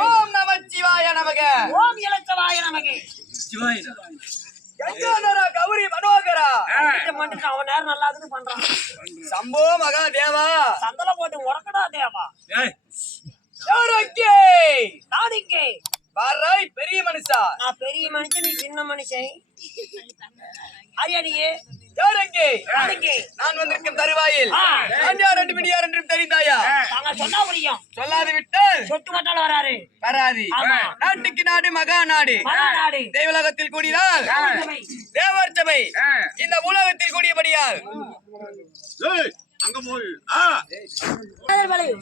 ஓம் நம சிவாய நமக. ஓம் இலச்சவாய நமக. கௌரி மனோகரா அவன் நேரம் நல்லா இருந்து பண்றான். சம்போ மகா தேவா சந்தல போட்டு உறக்கடா தேவா. நாடிங்கே வாராய் பெரிய மனுஷா. நான் பெரிய மனுஷன், நீ சின்ன மனுஷன். அரியடியே நான் வந்திருக்கும் தருவாயில் ரெண்டு மிடியார் என்றும் தெரிந்தாயா? சொன்னா புரியும். சொல்லாது விட்டால் சொட்டு மட்டால் வராது வராது. நாட்டுக்கு நாடு மகா நாடு. தேவலோகத்தில் கூடினால் தேவர் சபை, இந்த உலகத்தில் கூடியபடியால்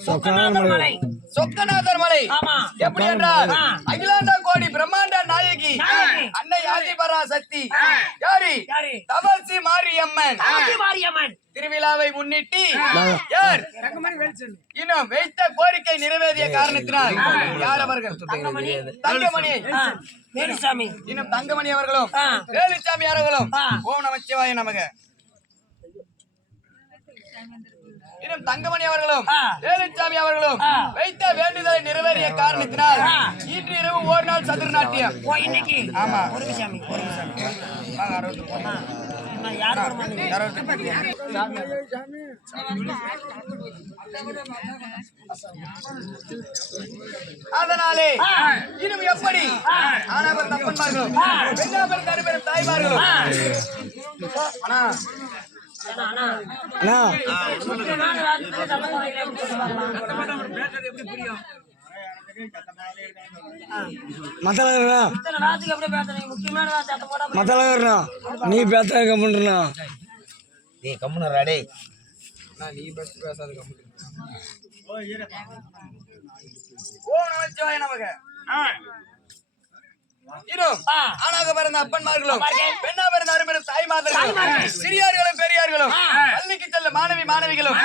சொக்கநாதர் மலை. எப்படி என்றால் அகிலாண்ட கோடி பிரம்மாண்ட நாயகி அன்னை ஆதிபரா சக்தி யாரி தவசி மாரியம்மன் திருவிழாவை முன்னிட்டு இன்னும் வைத்த கோரிக்கை நிறைவேறிய காரணத்தினால் யார் அவர்கள்? தங்கமணி வேலுசாமி. இன்னும் தங்கமணி அவர்களும் வேலுசாமி அவர்களும் ஓம் நமச்சிவாய நமக. இன்னும் தங்கமணி அவர்களும் வேலுசாமி அவர்களும் வைத்த வேண்டுதலை நிறைவேறிய காரணத்தினால் இன்று இரவு ஒரு நாள் சதுர நாட்டியம். ஆமா, அதனாலே இன்னும் எப்படி ஆனவர் தப்பன்மார்களும் பெண்ணாபர் தருபெரும் தாய்மார்களும் நீ பேச கம்முன்றா, நீ கம்முனராடே, நீ பஸ் பேசாத கம்முனு. ஓம் நமச்சிவாய நமக. இன்னும் ஆணாக பிறந்த அப்பன்மார்களும் பெண்ணா பிறந்த அரும்பெரும் தாய்மார்களும் சிறியார்களும் பெரியார்களும் பள்ளிக்கு செல்ல மாணவிகளும்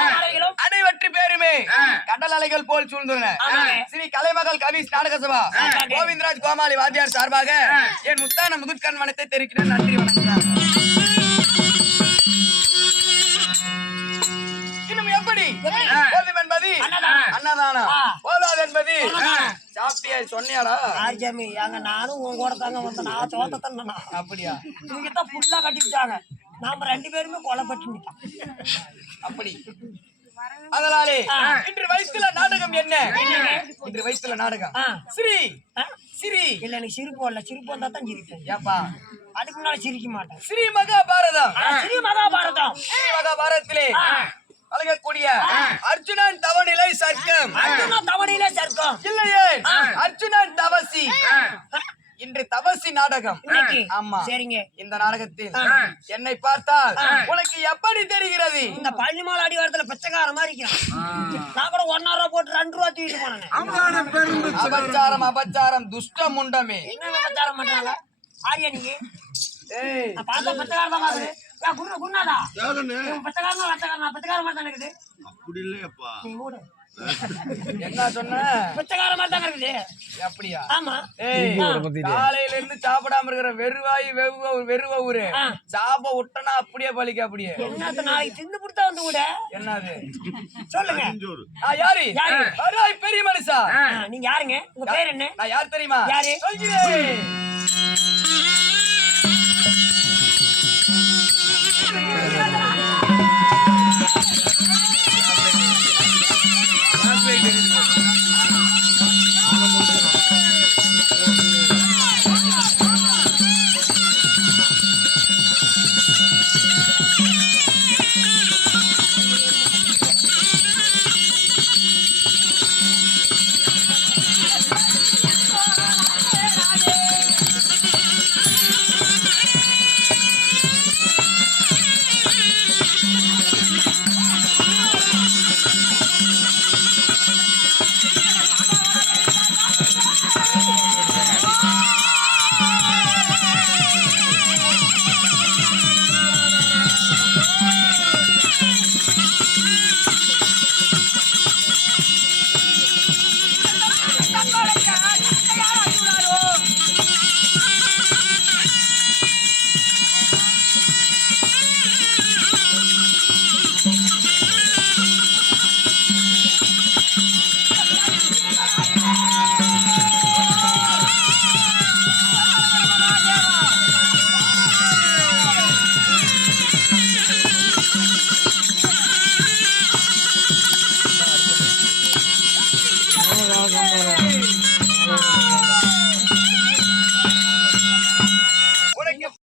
அனைவற்று பேருமே கடல் அலைகள் போல் சூழ்ந்துள்ளன. ஸ்ரீ கலைமகள் கவிஸ் நாடக சபா கோவிந்தராஜ் கோமாளி வாத்தியார் சார்பாக என் முத்தான முதுட்கண் வனத்தை தெரிவிக்கிறேன். நன்றி, வணக்கம். இன்னும் எப்படி போதும் என்பது அன்னதானம், போதாது என்பது சாப்பிட்டியா சொன்னியாடா? ஆர்ஜாமி எங்க நானும் உன் கூட தாங்க வந்தேன். நான் சோத்தத்தான். அப்படியா? இவங்கதான் ஃபுல்லா கட்டிட்டாங்க. நாம 2 பேருமே கொலைப்பட்டு நிற்கோம். அப்படி அதனாலே இன்று வயசுல நாடகம் என்ன? இன்று வயசுல நாடகம் ஸ்ரீ ஸ்ரீ இல்ல எனக்கு சிரிப்பு இல்ல. சிரிப்பு வந்தா தான் சிரிப்பேன். ஏப்பா அதுக்கு முன்னாடி சிரிக்க மாட்டேன். ஸ்ரீ மகாபாரதம். ஸ்ரீ மகாபாரதம். ஸ்ரீ மகாபாரதத்திலே அழகக்கூடிய அர்ஜுனன் தவநிலை சர்க்கம். அர்ஜுனன் தவணையில சர்க்கம் இல்லையே, அர்ஜுனன் தவசி. இன்று தவசி நாடகம். ஆமா, சரிங்க. இந்த நாடகத்தில் என்னை பார்த்தால் உனக்கு எப்படி தெரிகிறது? இந்த பள்ளிமால அடிவாரத்துல பிச்சைக்கார மாதிரி இருக்கிறான். நான் கூட 1 ரூபா போட்டு 2 ரூபா தூக்கிட்டு போனேன். அபச்சாரம் துஷ்ட முண்டமே. என்ன அபச்சாரம் பண்றாங்க? ஆரியா நீங்க நான் பார்த்தா பிச்சைக்கார தான் பாக்குது. குருநாதா பிச்சைக்காரனா பிச்சைக்கார மாதிரி தானே இருக்குது. அப்படி இல்லையப்பா. நீ மூடு. என்ன சொன்ன? பிச்சைக்கார மாதிரி தானே இருக்குது. அப்படியா? ஆமா. காலையில இருந்து சாப்பிடாம இருக்கிற வெறுவ ஊரு சாப்ப விட்டனா அப்படியே பலிக்க. அப்படியே என்ன நாளைக்கு தின்னு புடுத்தா வந்து கூட என்னது சொல்லுங்க. யாரு? பெரிய மனுஷா. நீங்க யாருங்க? உங்க பேர் என்ன? நான் யார் தெரியுமா? யாரு? ஆமா